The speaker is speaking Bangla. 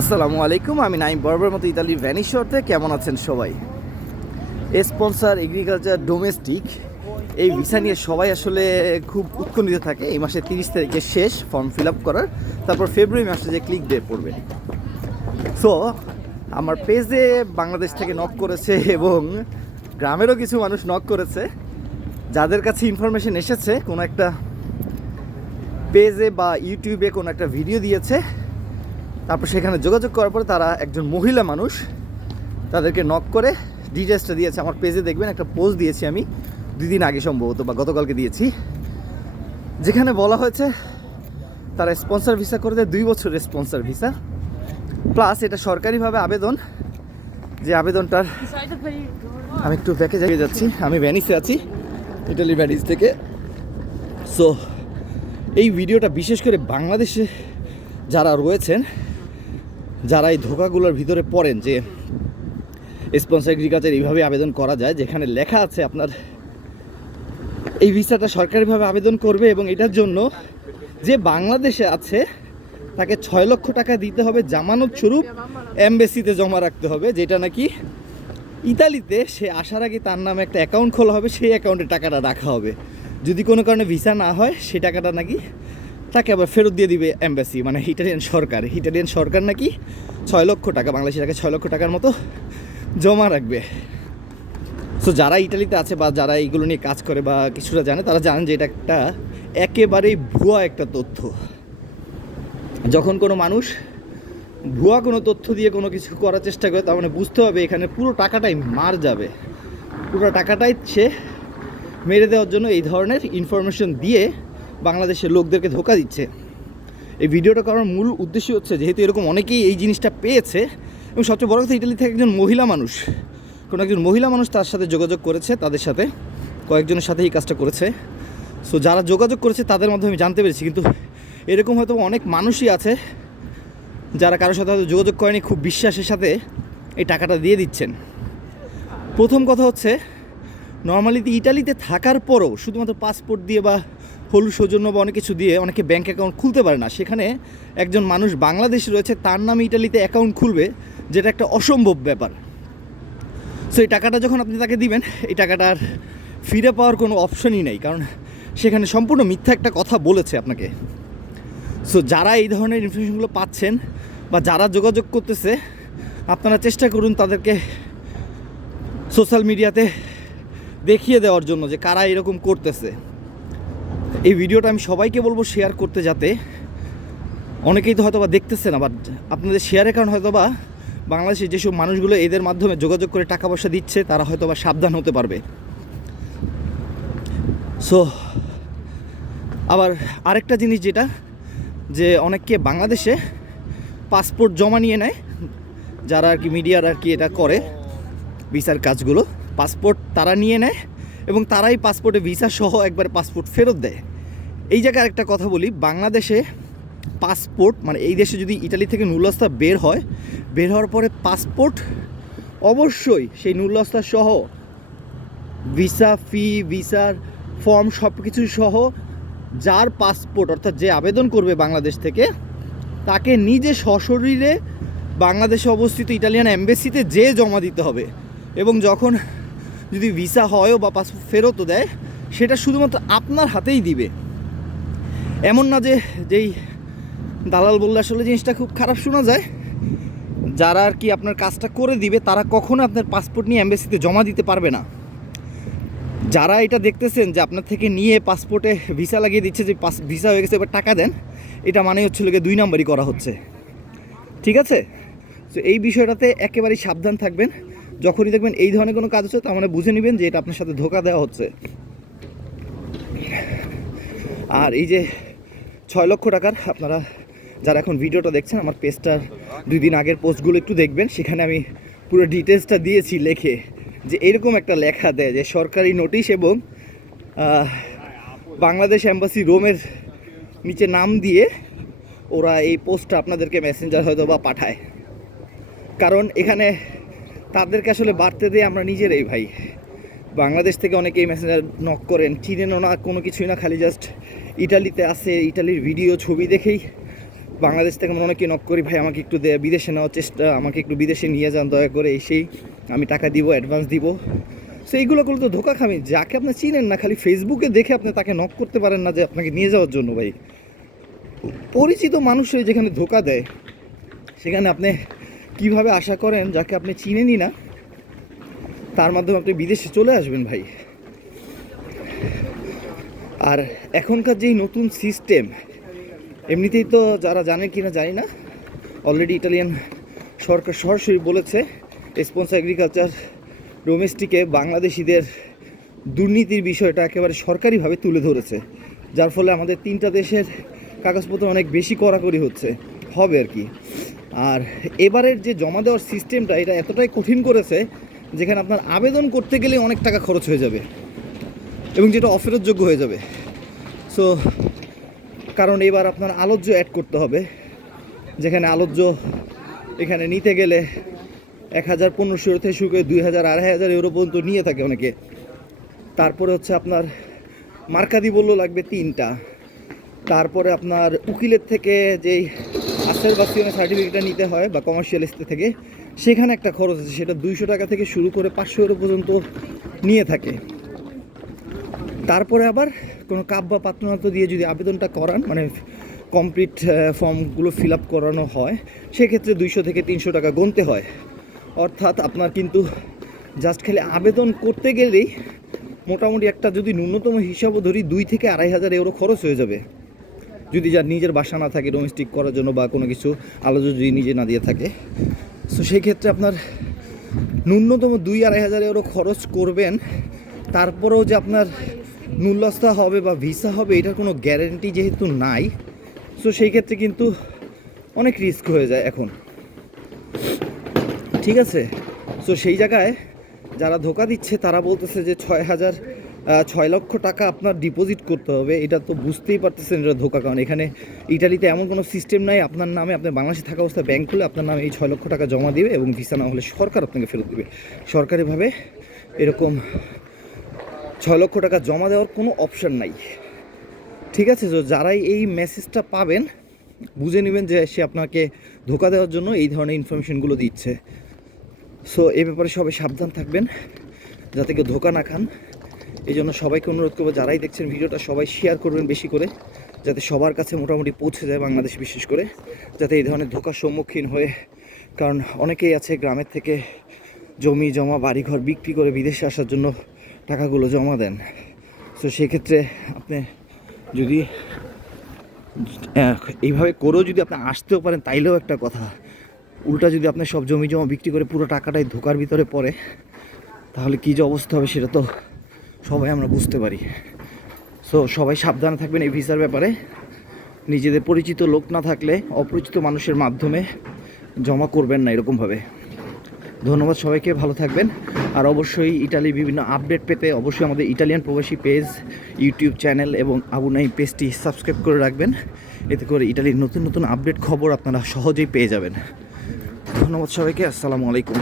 আসসালামু আলাইকুম, আমি নাইম বরাবর মতো ইতালির ভ্যানিশরতে কেমন আছেন সবাই? স্পন্সার এগ্রিকালচার ডোমেস্টিক এই ভিসা নিয়ে সবাই আসলে খুব উৎকণ্ঠিত থাকে। এই মাসের তিরিশ তারিখে শেষ ফর্ম ফিল আপ করার। তারপর ফেব্রুয়ারি মাসে যে ক্লিক ডে পড়বে। সো আমার পেজে বাংলাদেশ থেকে নক করেছে এবং গ্রামেরও কিছু মানুষ নক করেছে। যাদের কাছে ইনফরমেশন এসেছে, কোনো একটা পেজে বা ইউটিউবে কোনো একটা ভিডিও দিয়েছে। তারপর সেখানে যোগাযোগ করার পরে তারা একজন মহিলা মানুষ তাদেরকে নক করে ডিটেলসটা দিয়েছে। আমার পেজে দেখবেন একটা পোস্ট দিয়েছি আমি দুই দিন আগে সম্ভবত বা গতকালকে দিয়েছি। যেখানে বলা হয়েছে, তারা স্পন্সর ভিসা করে দেয়, দুই বছরের স্পন্সর ভিসা প্লাস এটা সরকারিভাবে আবেদন, যে আবেদনটার আমি একটু ব্যাকে যাইয়ে যাচ্ছি। আমি ভ্যানিসে আছি ইটালি ভ্যানিস থেকে। সো এই ভিডিওটা বিশেষ করে বাংলাদেশে যারা রয়েছেন যারা এই ধোকাগুলোর ভিতরে পড়েন যে স্পন্সর এগ্রিকালচার এইভাবে আবেদন করা যায়, যেখানে লেখা আছে আপনার এই ভিসাটা সরকারিভাবে আবেদন করবে এবং এটার জন্য যে বাংলাদেশে আছে, তাকে ছয় লক্ষ টাকা দিতে হবে জামানত স্বরূপ, এমবেসিতে জমা রাখতে হবে, যেটা নাকি ইতালিতে সে আসার আগে তার নামে একটা অ্যাকাউন্ট খোলা হবে, সেই অ্যাকাউন্টে টাকাটা রাখা হবে। যদি কোনো কারণে ভিসা না হয় সেই টাকাটা নাকি তাকে আবার ফেরত দিয়ে দিবে এম্বাসি মানে ইটালিয়ান সরকার। ইটালিয়ান সরকার নাকি ছয় লক্ষ টাকা, বাংলাদেশি টাকা ছয় লক্ষ টাকার মতো জমা রাখবে। সো যারা ইটালিতে আছে বা যারা এইগুলো নিয়ে কাজ করে বা কিছুটা জানে, তারা জানেন যে এটা একটা একেবারেই ভুয়া একটা তথ্য। যখন কোনো মানুষ ভুয়া কোনো তথ্য দিয়ে কোনো কিছু করার চেষ্টা করে, তার মানে বুঝতে হবে এখানে পুরো টাকাটাই মার যাবে। পুরো টাকাটাই সে মেরে দেওয়ার জন্য এই ধরনের ইনফরমেশন দিয়ে বাংলাদেশের লোকদেরকে ধোকা দিচ্ছে। এই ভিডিওটা করার মূল উদ্দেশ্য হচ্ছে, যেহেতু এরকম অনেকেই এই জিনিসটা পেয়েছে, এবং সবচেয়ে বড় কথা ইটালি থেকে একজন মহিলা মানুষ, কোনো একজন মহিলা মানুষ তার সাথে যোগাযোগ করেছে, তাদের সাথে, কয়েকজনের সাথে এই কাজটা করেছে। সো যারা যোগাযোগ করেছে, তাদের মাধ্যমে আমি জানতে পেরেছি, কিন্তু এরকম হয়তো অনেক মানুষই আছে, যারা কারোর সাথে হয়তো যোগাযোগ করেনি, খুব বিশ্বাসের সাথে এই টাকাটা দিয়ে দিচ্ছেন। প্রথম কথা হচ্ছে নর্মালি ইটালিতে থাকার পরও শুধুমাত্র পাসপোর্ট দিয়ে বা হলুদ সৌজন্য বা অনেক কিছু দিয়ে অনেকে ব্যাঙ্ক অ্যাকাউন্ট খুলতে পারে না। সেখানে একজন মানুষ বাংলাদেশে রয়েছে, তার নামে ইটালিতে অ্যাকাউন্ট খুলবে, যেটা একটা অসম্ভব ব্যাপার। সো এই টাকাটা যখন আপনি তাকে দিবেন, এই টাকাটা আর ফিরে পাওয়ার কোনো অপশনই নেই, কারণ সেখানে সম্পূর্ণ মিথ্যা একটা কথা বলেছে আপনাকে। সো যারা এই ধরনের ইনফরমেশনগুলো পাচ্ছেন বা যারা যোগাযোগ করতেছে, আপনারা চেষ্টা করুন তাদেরকে সোশ্যাল মিডিয়াতে দেখিয়ে দেওয়ার জন্য যে কারা এরকম করতেছে। এই ভিডিওটা আমি সবাইকে বলব শেয়ার করতে যাতে অনেকেই তো হয়তো বা দেখতেছেন আবার আপনাদের শেয়ারের কারণে হয়তো বা বাংলাদেশের যেসব মানুষগুলো এদের মাধ্যমে যোগাযোগ করে টাকা পয়সা দিচ্ছে, তারা হয়তো বা সাবধান হতে পারবে। সো আবার আরেকটা জিনিস যেটা, যে অনেককে বাংলাদেশে পাসপোর্ট জমা নিয়ে নেয়, যারা আর কি মিডিয়ার আর কি এটা করে ভিসার কাজগুলো পাসপোর্ট তারা নিয়ে নেয় এবং তারাই পাসপোর্টে ভিসা সহ একবার পাসপোর্ট ফেরত দেয়। এই জায়গায় একটা কথা বলি, বাংলাদেশে পাসপোর্ট মানে এই দেশে যদি ইটালি থেকে নুলস্তা বের হয়, বের হওয়ার পরে পাসপোর্ট অবশ্যই সেই নুলস্তা সহ ভিসা ফি ভিসার ফর্ম সব কিছু সহ যার পাসপোর্ট অর্থাৎ যে আবেদন করবে বাংলাদেশ থেকে, তাকে নিজে সশরীরে বাংলাদেশে অবস্থিত ইটালিয়ান এম্বাসিতে যে জমা দিতে হবে। এবং যখন যদি ভিসা হয়ও বা পাসপোর্ট ফেরতও দেয়, সেটা শুধুমাত্র আপনার হাতেই দিবে। এমন না যে যেই দালাল বললে আসলে জিনিসটা খুব খারাপ শোনা যায়, যারা আর কি আপনার কাজটা করে দিবে, তারা কখনো আপনার পাসপোর্ট নিয়ে এম্বাসিতে জমা দিতে পারবে না। যারা এটা দেখতেছেন যে আপনার থেকে নিয়ে পাসপোর্টে ভিসা লাগিয়ে দিচ্ছে, যে পাস ভিসা হয়ে গেছে, এবার টাকা দেন, এটা মানে হচ্ছে লোকে দুই নাম্বারই করা হচ্ছে। ঠিক আছে? তো এই বিষয়টাতে একেবারেই সাবধান থাকবেন। যখনই দেখবেন এই ধরনের কোনো কাজ হচ্ছে তার মানে বুঝে নেবেন যে এটা আপনার সাথে ধোকা দেওয়া হচ্ছে। আর এই যে ছয় লক্ষ টাকার আপনারা যারা এখন ভিডিওটা দেখছেন, আমার পেজটার দুই দিন আগের পোস্টগুলো একটু দেখবেন। সেখানে আমি পুরো ডিটেলসটা দিয়েছি লেখে যে এরকম একটা লেখা দেয় যে সরকারি নোটিশ এবং বাংলাদেশ অ্যাম্বাসি রোমের নিচে নাম দিয়ে ওরা এই পোস্টটা আপনাদেরকে মেসেঞ্জার হয়তো বা পাঠায়। কারণ এখানে তাদেরকে আসলে বাড়তে দিয়ে আমরা নিজেরাই ভাই। বাংলাদেশ থেকে অনেকেই মেসেঞ্জার নক করেন, চিনেনও না, কোনো কিছুই না, খালি জাস্ট ইটালিতে আছে, ইটালির ভিডিও ছবি দেখেই বাংলাদেশ থেকে আমরা অনেকেই নক করি, ভাই, আমাকে একটু বিদেশে নেওয়ার চেষ্টা, আমাকে একটু বিদেশে নিয়ে যান, দয়া করে এসেই আমি টাকা দিব অ্যাডভান্স দিব। সো এইগুলো করলে তো ধোকা খামি যাকে আপনি চিনেন না, খালি ফেসবুকে দেখে আপনি তাকে নক করতে পারেন না যে আপনাকে নিয়ে যাওয়ার জন্য, ভাই। পরিচিত মানুষের যেখানে ধোকা দেয়, সেখানে আপনি কীভাবে আশা করেন যাকে আপনি চিনেনই না, তার মাধ্যমে আপনি বিদেশে চলে আসবেন ভাই। আর এখনকার যেই নতুন সিস্টেম এমনিতেই তো যারা জানে কি না জানি না অলরেডি ইটালিয়ান সরকার সরাসরি বলেছে স্পন্সার এগ্রিকালচার ডোমেস্টিকে বাংলাদেশিদের দুর্নীতির বিষয়টা একেবারে সরকারিভাবে তুলে ধরেছে। যার ফলে আমাদের তিনটা দেশের কাগজপত্র অনেক বেশি কড়াকড়ি হচ্ছে, হবে আর কি। আর এবারের যে জমা দেওয়ার সিস্টেমটা, এটা এতটাই কঠিন করেছে, যেখানে আপনার আবেদন করতে গেলে অনেক টাকা খরচ হয়ে যাবে এবং যেটা অফেরতযোগ্য হয়ে যাবে। সো কারণ এবার আপনার আলোচ্য অ্যাড করতে হবে, যেখানে আলোচ্য এখানে নিতে গেলে এক হাজার পনেরোশো থেকে শুরু করে দুই হাজার, আড়াই হাজার ইউরো পর্যন্ত নিয়ে থাকে অনেকে। তারপরে হচ্ছে আপনার মার্কাদি বলল লাগবে তিনটা। তারপরে আপনার উকিলের থেকে যেই আসের বাসিয়নের সার্টিফিকেটটা নিতে হয় বা কমার্শিয়াল স্টে থেকে, সেখানে একটা খরচ আছে, সেটা দুইশো টাকা থেকে শুরু করে পাঁচশো ইউরো পর্যন্ত নিয়ে থাকে। তারপরে আবার কোনো কাপ বা পাত্রনাত্র দিয়ে যদি আবেদনটা করান মানে কমপ্লিট ফর্মগুলো ফিল আপ করানো হয়, সেক্ষেত্রে দুইশো থেকে তিনশো টাকা গুনতে হয়। অর্থাৎ আপনার কিন্তু জাস্ট খালি আবেদন করতে গেলেই মোটামুটি একটা যদি ন্যূনতম হিসাবও ধরি, দুই থেকে আড়াই হাজার এউরো খরচ হয়ে যাবে। যদি যার নিজের বাসা না থাকে ডোমেস্টিক করার জন্য বা কোনো কিছু আলোচ যদি নিজে না দিয়ে থাকে সো সেই ক্ষেত্রে আপনার ন্যূনতম দুই আড়াই হাজার এউরো খরচ করবেন। তারপরেও যে আপনার মূল্যস্থা হবে বা ভিসা হবে, এটার কোনো গ্যারেন্টি যেহেতু নাই সো সেই ক্ষেত্রে কিন্তু অনেক রিস্ক হয়ে যায় এখন। ঠিক আছে? সো সেই জায়গায় যারা ধোকা দিচ্ছে, তারা বলতেছে যে ছয় হাজার ছয় লক্ষ টাকা আপনার ডিপোজিট করতে হবে, এটা তো বুঝতেই পারতেছেন এটা ধোকা, কারণ এখানে ইটালিতে এমন কোনো সিস্টেম নাই, আপনার নামে, আপনার বাংলাদেশে থাকা অবস্থায় ব্যাংক খুলে আপনার নামে এই ছয় লক্ষ টাকা জমা দিবে এবং ভিসা না হলে সরকার আপনাকে ফেরত দেবে। সরকারিভাবে এরকম ছয় লক্ষ টাকা জমা দেওয়ার কোনো অপশান নাই। ঠিক আছে, তো যারাই এই মেসেজটা পাবেন, বুঝে নেবেন যে সে আপনাকে ধোকা দেওয়ার জন্য এই ধরনের ইনফরমেশনগুলো দিচ্ছে। সো এ ব্যাপারে সবাই সাবধান থাকবেন, যাতে কেউ ধোকা না খান। এই জন্য সবাইকে অনুরোধ করব, যারাই দেখছেন ভিডিওটা, সবাই শেয়ার করবেন বেশি করে, যাতে সবার কাছে মোটামুটি পৌঁছে যায় বাংলাদেশ বিশেষ করে, যাতে এই ধরনের ধোকার সম্মুখীন হয়ে, কারণ অনেকেই আছে গ্রামের থেকে জমি, জমা, বাড়িঘর বিক্রি করে বিদেশে আসার জন্য টাকাগুলো জমা দেন। তো সেক্ষেত্রে আপনি যদি, এইভাবে করেও যদি আপনি আসতেও পারেন, তাইলেও একটা কথা। উল্টা যদি আপনি সব জমি, জমা বিক্রি করে পুরো টাকাটাই ধোকার ভিতরে পড়ে, তাহলে কী যে অবস্থা হবে সেটা তো সবাই আমরা বুঝতে পারি। সো সবাই সাবধানে থাকবেন এই ভিসার ব্যাপারে। নিজেদের পরিচিত লোক না থাকলে অপরিচিত মানুষের মাধ্যমে জমা করবেন না এরকমভাবে। ধন্যবাদ সবাইকে, ভালো থাকবেন। আর অবশ্যই ইটালির বিভিন্ন আপডেট পেতে অবশ্যই আমাদের ইটালিয়ান প্রবাসী পেজ, ইউটিউব চ্যানেল এবং আবু নাইম পেজটি সাবস্ক্রাইব করে রাখবেন। এতে করে ইটালির নতুন নতুন আপডেট খবর আপনারা সহজেই পেয়ে যাবেন। ধন্যবাদ সবাইকে, আসসালামু আলাইকুম।